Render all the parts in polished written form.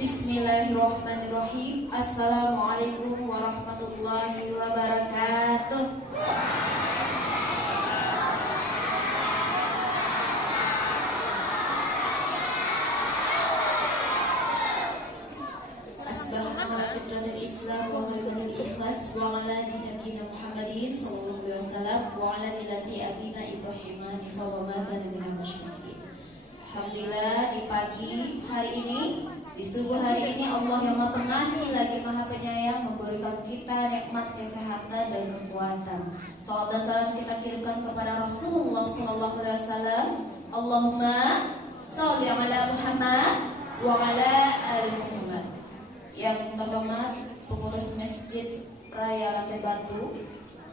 Bismillahirrahmanirrahim. Assalamualaikum warahmatullahi wabarakatuh. Asbahna ala fitratil Islam wa qalibatil ikhlas wa ala dinabiyina Muhammadin sallallahu alaihi wasallam wa ala millati abina Ibrahim hanifa wa ma kana minal musyrikin. Alhamdulillah, di pagi hari ini, di subuh hari ini, Allah yang Maha Pengasih lagi Maha Penyayang memberikan kita nikmat kesehatan dan kekuatan. Salam dan salam kita kirimkan kepada Rasulullah sallallahu alaihi wasallam. Allahumma sholli ala Muhammad wa ala ali Muhammad. Yang terhormat pengurus Masjid Raya Lantai Batu,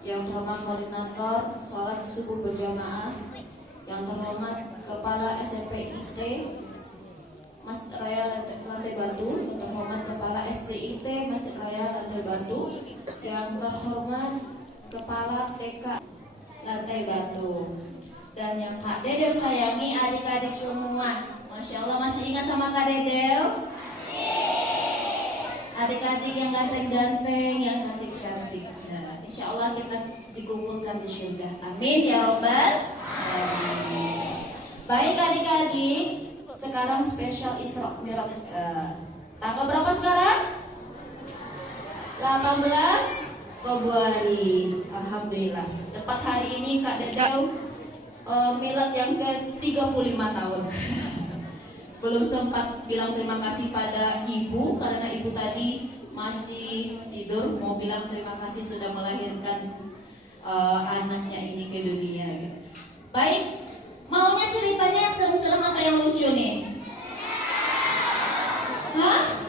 yang terhormat koordinator salat subuh berjamaah, yang terhormat Kepala SMP IT Masjid Raya Lantai Batu, yang terhormat Kepala SDIT Masjid Raya Lantai Batu, yang terhormat Kepala TK Lantai Batu, dan yang Kak Dedel sayangi adik-adik semua. Masya Allah, masih ingat sama Kak Dedel? Adik-adik yang ganteng-ganteng, yang cantik-cantik. Nah, insya Allah kita dikumpulkan di surga. Amin ya robbal alamin. Baik adik-adik, sekarang spesial Isra Mi'raj. Tanggal berapa sekarang? 18 Februari. Alhamdulillah. Tepat hari ini Kak Dedau milad yang ke-35 tahun. Belum sempat bilang terima kasih pada ibu karena ibu tadi masih tidur. Mau bilang terima kasih sudah melahirkan anaknya ini ke dunia. Baik, maunya ceritanya yang seru-seru atau yang lucu nih? Hah?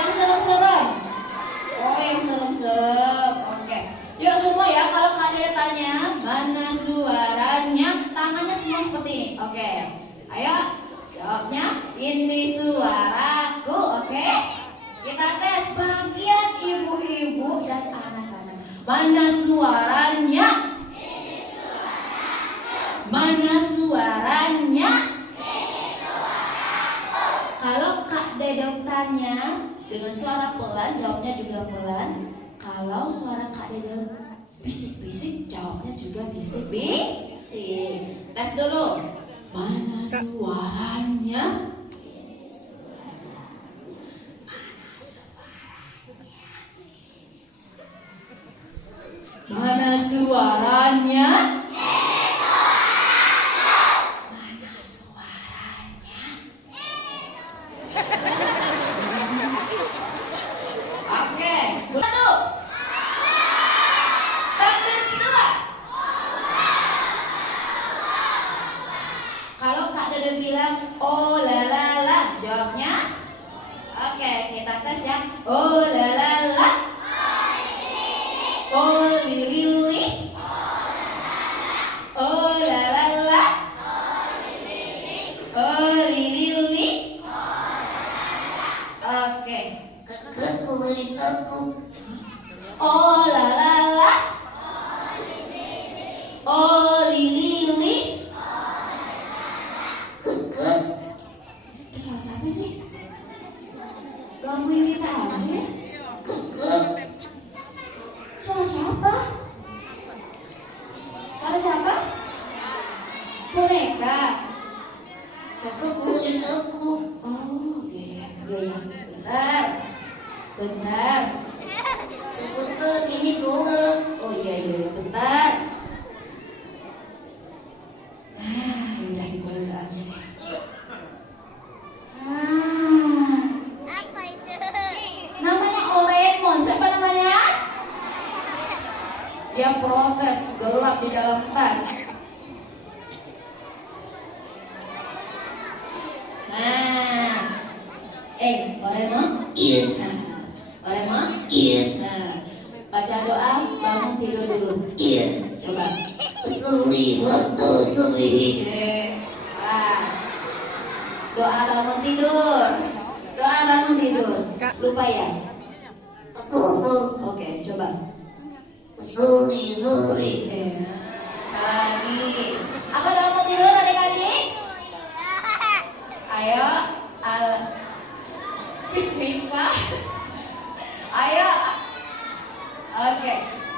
Yang serem-serem? Oh, yang serem-serem. Oke. Yuk semua ya, kalau kalian tanya mana suaranya, tangannya semua seperti ini. Oke. Ayo, jawabnya ini suaraku. Oke. Kita tes bagian ibu-ibu dan anak-anak. Mana suaranya? Mana suaranya? Kalau Kak Dedek tanya dengan suara pelan, jawabnya juga pelan. Kalau suara Kak Dedek bisik-bisik, jawabnya juga bisik-bisik. Tes dulu. Mana suaranya? Mana suaranya? Mana suaranya? Oke, satu. Takbir dua. Kalau Kak Dede bilang oh la la la, jawabnya oke, kita tes ya. Oh la la la. Oh lili. Oh la la la. Oh lili. Oke. Oh la la la. Oh lili. Salah siapa sih? Gangguin kita aja. Suara siapa? Suara siapa? Boneka. Oh iya. Bentar. Bentar, ini gua. Oh iya, bentar. Udah diboleh aja. Apa itu? Namanya Olemon. Siapa namanya? Dia protes, gelap di dalam tas. Nah, Olemon? Iya. Olemon? Iya. Nah, baca doa, bangun tidur dulu. Iya. Coba. Suli waktu subuhi. Doa bangun tidur. Doa bangun tidur. Lupa ya? Oke, coba. Suli zuhri. Salah lagi. Apa doa mau tidur adik-adik? Ayo, Bismika. Ayo. Oke.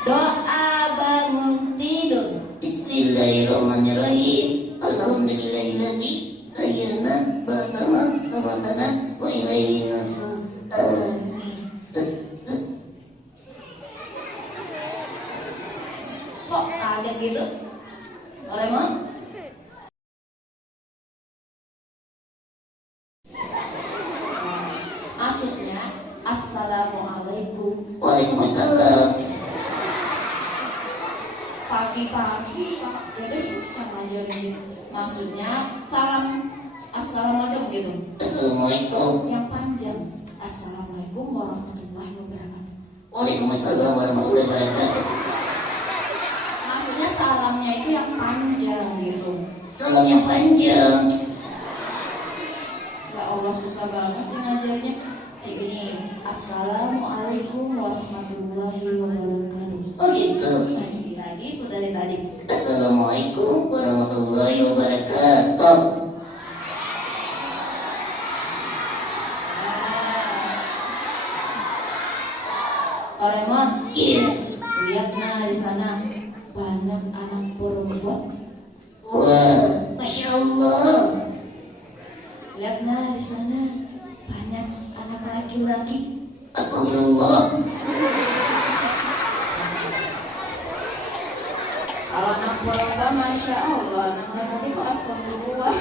Doa bangun tidur. Bismillahirrahmanirrahim. Alhamdulillahilladzi ahyana ba'dama amatana wa ilaihi nusyur. Amin. Kok kaget gitu? Doraemon? Maksudnya Assalamualaikum. Waalaikumsalam. Pagi-pagi kakak dede susah ngajarin. Maksudnya salam Assalamualaikum gitu. Assalamualaikum. Yang panjang Assalamualaikum warahmatullahi wabarakatuh. Waalaikumsalam warahmatullahi wabarakatuh. Maksudnya salamnya itu yang panjang gitu. Salam yang panjang. Ya Allah susah banget sih ngajarnya. Kayak gini, Assalamualaikum warahmatullahi wabarakatuh. Oh gitu. Lagi itu dari tadi. Assalamualaikum warahmatullahi wabarakatuh. Doraemon, Iya. lihat nah di sana banyak anak perempuan. Wah, masya Allah. Lihat nah di sana banyak anak laki-laki. Astagfirullah. Kalau anak perempuan, masya Allah, anak laki kok astagfirullah.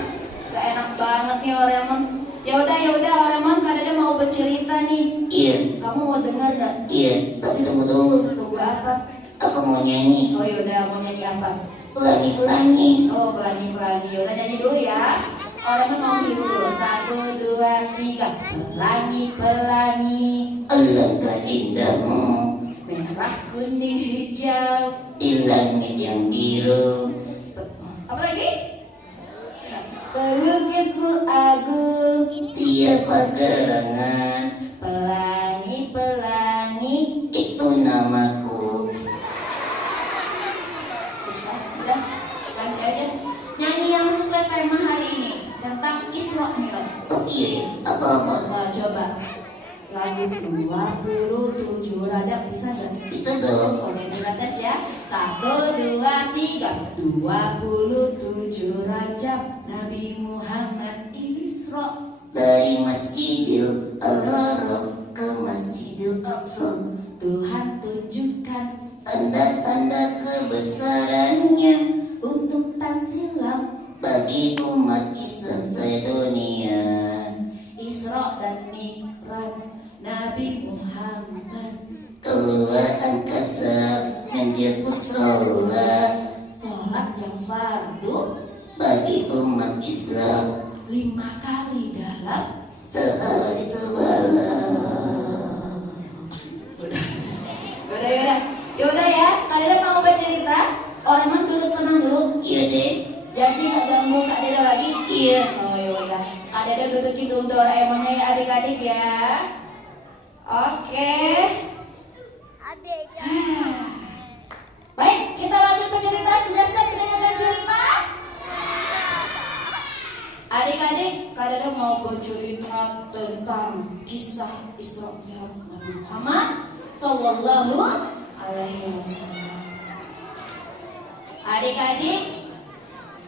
Gak enak banget nih Doraemon. Ya udah Doraemon, kan ada mau bercerita nih. Iya, Kamu mau dengar gak? iya. Tapi tunggu dulu. Tunggu apa? Aku mau nyanyi. Oh yaudah, mau nyanyi apa? Pelangi-pelangi. Oh pelangi-pelangi. Yaudah nyanyi dulu ya. Doraemon mau hibur dulu. 1, 2, 3. Pelangi-pelangi, Alangkah indahmu merah, kuning, hijau. di langit yang biru. Apa lagi? Pelukismu agung, Siapa gerangan? pelangi-pelangi. Itu namaku. Susah, udah ganti aja. Nyanyi yang sesuai tema hari ini tentang Isra Mi'raj. Oh iya, apa-apa? Nah, coba lagu 27 Rajab bisa nggak? Bisa dong. Oke, kita tes ya. 1, 2, 3. 27 Rajab Nabi Muhammad Isra. Dari Masjidil Al-Haram ke Masjidil Aqsa, Tuhan tunjukkan tanda-tanda kebesarannya untuk tak silam. bagi umat Islam sedunia. Isra dan Mi'raj Nabi Muhammad Keluar angkasa menjemput sholat sholat yang fardu bagi umat Islam 5 kali dalam sehari semalam. Yaudah ya, kalian mau baca cerita? Orang duduk tenang dulu. Iya deh. Jadi nggak ganggu Kak Deda lagi? Iya. Oh yaudah, Kak Deda dudukin dulu Doraemonnya ya adik-adik ya. Oke. Baik, kita lanjut ke cerita. Sudah siap mendengarkan cerita? Adik-adik, Kak Deda mau bercerita tentang kisah Isra Mi'raj Nabi Muhammad Sallallahu Alaihi Wasallam. Adik-adik,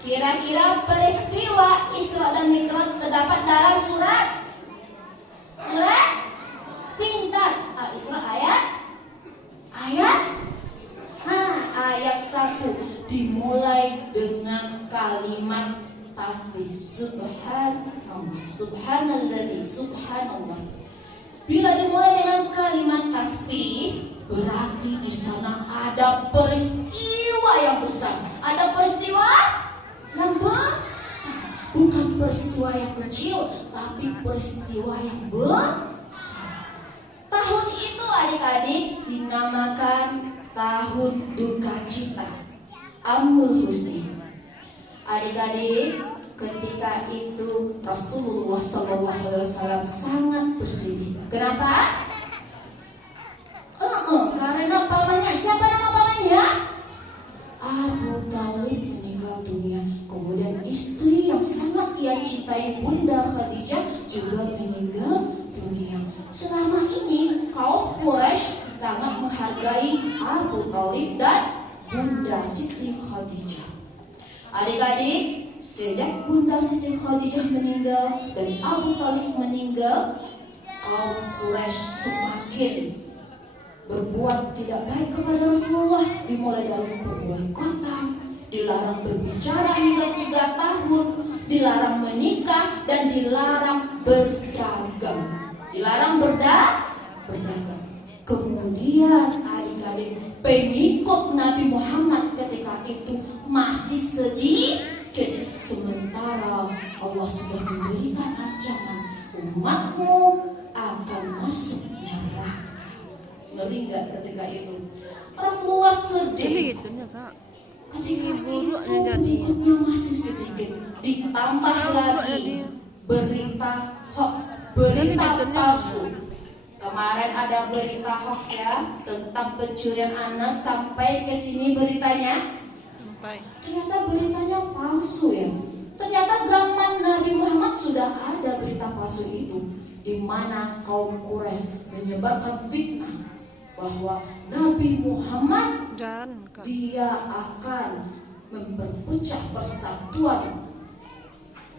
kira-kira peristiwa Isra dan Mi'raj terdapat dalam surat pintar. Al-Isra ayat 1 dimulai dengan kalimat tasbih. Subhanalladzi, subhanallah. Bila dimulai dengan kalimat tasbih, berarti di sana ada peristiwa yang besar. Ada peristiwa yang besar, bukan peristiwa yang kecil, tapi peristiwa yang besar. Tahun itu adik-adik dinamakan tahun duka cita, Amul Husni. Adik-adik, ketika itu Rasulullah SAW sangat bersedih. Kenapa? Karena pamannya, siapa nama pamannya? Abu Talib meninggal dunia. Kemudian istri yang sangat ia cintai, Bunda Khadijah, juga meninggal dunia. Selama ini kaum Quraisy sangat menghargai Abu Thalib dan Bunda Siti Khadijah. Adik-adik, sejak Bunda Siti Khadijah meninggal dan Abu Thalib meninggal, kaum Quraisy semakin berbuat tidak baik kepada Rasulullah, dimulai dari pemboikotan, dilarang berbicara hingga 3 tahun, dilarang menikah dan dilarang berdagang. Berdagang. Kemudian adik-adik, pengikut Nabi Muhammad ketika itu masih sedikit, sementara Allah sudah memberikan ancaman, umatmu akan masuk neraka. Ngeri nggak ketika itu? Rasulullah sedih ketika itu pengikutnya masih sedikit, ditambah lagi berita hoax, berita palsu. Kemarin ada berita hoax ya tentang pencurian anak, sampai ke sini beritanya. Ternyata beritanya palsu ya. Ternyata zaman Nabi Muhammad sudah ada berita palsu itu, di mana kaum Quraisy menyebarkan fitnah bahwa Nabi Muhammad dia akan memperpecah persatuan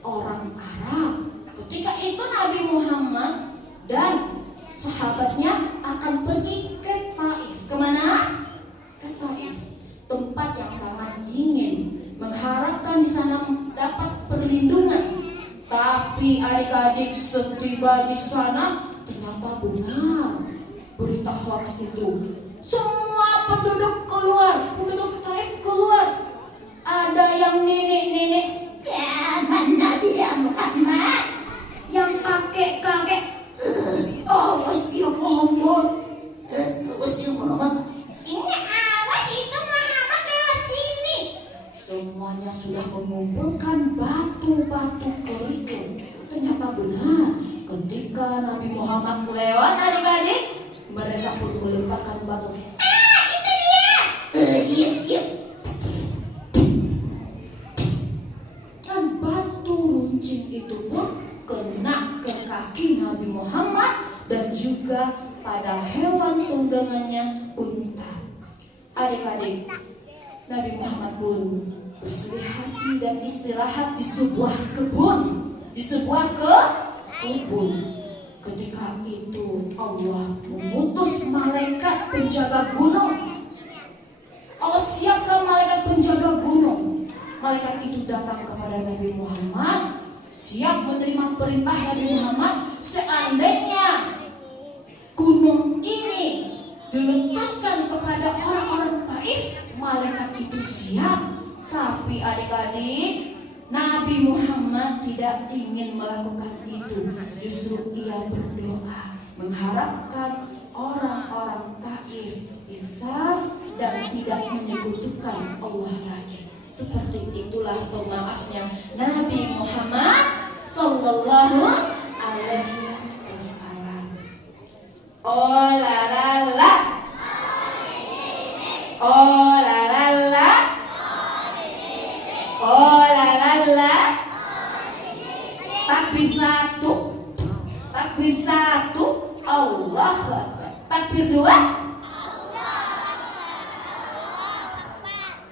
orang Arab. Ketika itu Nabi Muhammad dan sahabatnya akan pergi ke Taif. Kemana? Ke Taif, tempat yang sangat dingin, mengharapkan di sana dapat perlindungan. Tapi adik-adik, setiba di sana ternyata benar berita hoax itu. Semua penduduk Taif keluar. Ada yang nenek-nenek, Ya mana tidak Muhammad? yang kakek-kakek. Awas dia Muhammad. Awas ya Muhammad. Ini awas itu Muhammad lewat sini. Semuanya sudah mengumpulkan batu-batu kerikil. Ternyata benar, ketika Nabi Muhammad lewat adik-adik, mereka pun melemparkan batu. Iya. Dan batu runcing itu pun kena ke kaki Nabi Muhammad dan juga pada hewan tunggangannya, unta. Adik-adik, Nabi Muhammad pun bersedih hati dan istirahat di sebuah kebun. Ketika itu Allah mengutus malaikat penjaga gunung. Allah siapkan malaikat penjaga gunung. Malaikat itu datang kepada Nabi Muhammad, siap menerima perintah Nabi Muhammad. Seandainya gunung ini diletuskan kepada orang-orang Taif, malaikat itu siap. Tapi adik-adik, Nabi Muhammad tidak ingin melakukan itu. Justru ia berdoa mengharapkan orang-orang Taif insaf dan tidak menyekutukan Allah lagi. Seperti itulah pemaafnya Nabi Muhammad Sallallahu Alaihi Wasallam. Oh la la la, oh la la la, oh la la la. Takbir satu, Allah Akbar. Takbir 2.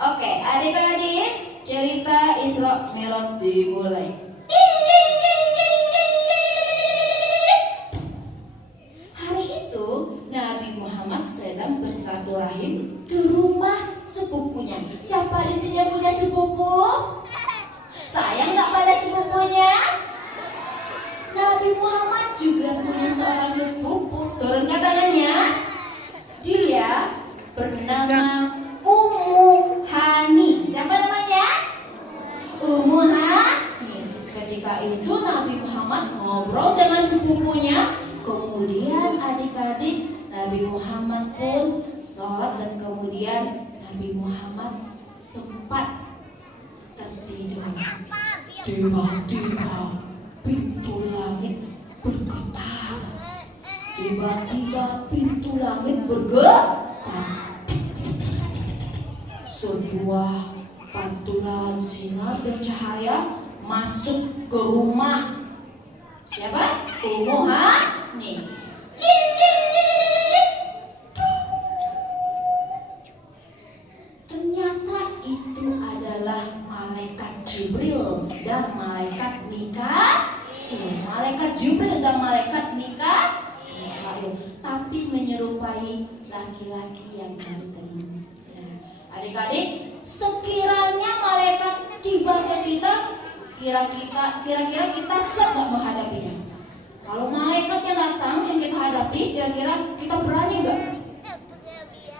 Oke, adik-adik, cerita Isra Mi'raj dimulai. Hari itu Nabi Muhammad sedang bersilaturahim ke rumah sepupunya. Siapa di sini yang punya sepupu? Sayang nggak pada sepupunya? Nabi Muhammad juga punya seorang sepupu. Turunkan tangannya. Dia bernama Ummu Hani. Siapa namanya? Ummu Hani. Ketika itu Nabi Muhammad ngobrol dengan sepupunya. Kemudian adik-adik, Nabi Muhammad pun sholat dan kemudian Nabi Muhammad sempat tertidur. Tiba-tiba pintu langit bergetar. Sebuah pantulan sinar dan cahaya masuk ke rumah Siapa? Ummu Hani. Ternyata itu adalah malaikat Jibril dan malaikat Mikail. Malaikat Jibril dan malaikat Mikail, tapi menyerupai laki-laki yang ganteng. Adik-adik, sekiranya malaikat tiba ke kita, kira-kira kita siap gak menghadapinya? Kalau malaikat yang datang yang kita hadapi, kira-kira kita berani gak?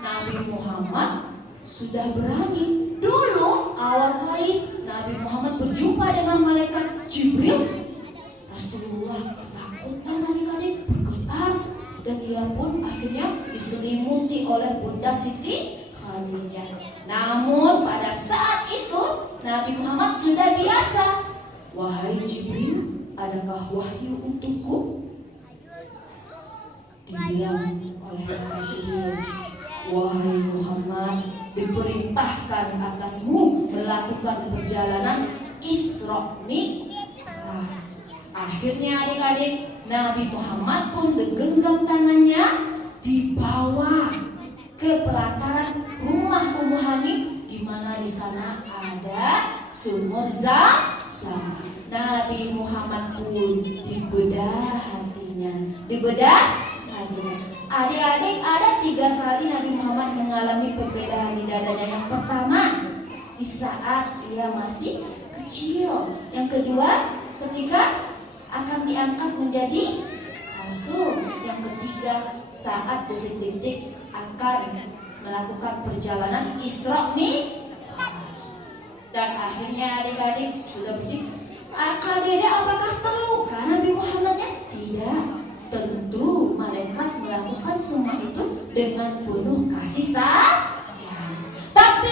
Nabi Muhammad sudah berani. Dulu awal kali Nabi Muhammad berjumpa dengan malaikat Jibril, Rasulullah ketakutan, adik-adik, bergetar, dan ia pun akhirnya diselimuti oleh Bunda Siti Khadijah. Namun pada saat itu Nabi Muhammad sudah biasa. Wahai Jibril, adakah wahyu untukku? Dibilang oleh Nabi Jibril, wahai Muhammad, diperintahkan atasmu melakukan perjalanan Isra Mi'raj. Akhirnya adik-adik, Nabi Muhammad pun digenggam tangannya, dibawa ke pelataran rumah Ummu Hani, di mana di sana ada sumur Zam-Zam. Nabi Muhammad pun dibedah hatinya. Adik-adik, ada 3 kali Nabi Muhammad mengalami perbedahan di dadanya. Yang pertama, di saat ia masih kecil. Yang kedua, ketika akan diangkat menjadi rasul. Yang ketiga, saat detik-detik akan melakukan perjalanan Isra Mi'raj. Dan akhirnya adik-adik sudah berjika, Kak Dede apakah terluka Nabi Muhammadnya? Tidak. Tentu malaikat melakukan semua itu dengan penuh kasih sayang. Tapi